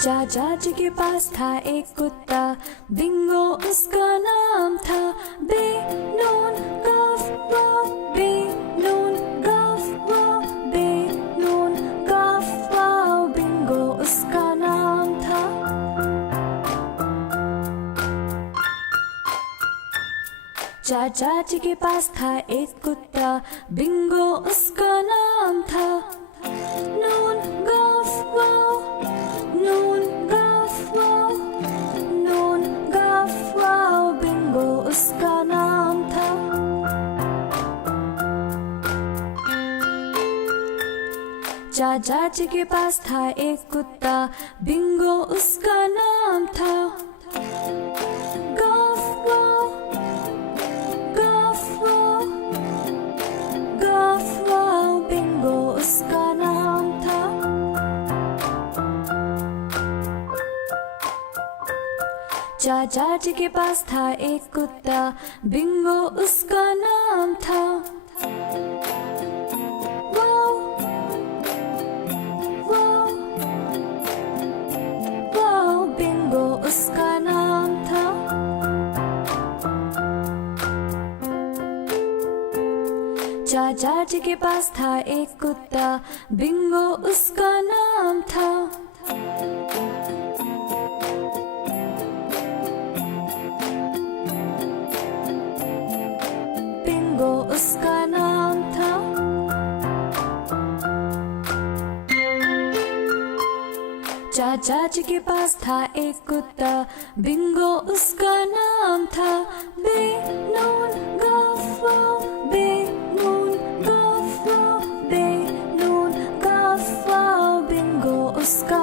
चाचा जी के पास था एक कुत्ता, बिंगो उसका नाम था। बे नून कफ वाव, बे नून कफ वाव, बे नून कफ वाव, बिंगो उसका नाम था। चाचा जी के पास था एक कुत्ता, बिंगो उसका नाम था। नून गफ वाव, नून गफ वाव, नून गफ वाव, बिंगो उसका नाम था। चाचा जी के पास था एक कुत्ता, बिंगो उसका नाम था। गफ वाव, गफ वाव, गफ वाव, बिंगो उसका नाम था। चाचा जी के पास था एक कुत्ता, बिंगो उसका नाम था। वाव, वाव, वाव, बिंगो उसका नाम था। चाचा जी के पास था एक कुत्ता, बिंगो उसका नाम था। बिंगो उसका नाम था। चाचा जी के पास था एक कुत्ता, बिंगो उसका नाम था। बे नून गफ वाव, बे नून गफ वाव, बे नून गफ वाव, बिंगो उसका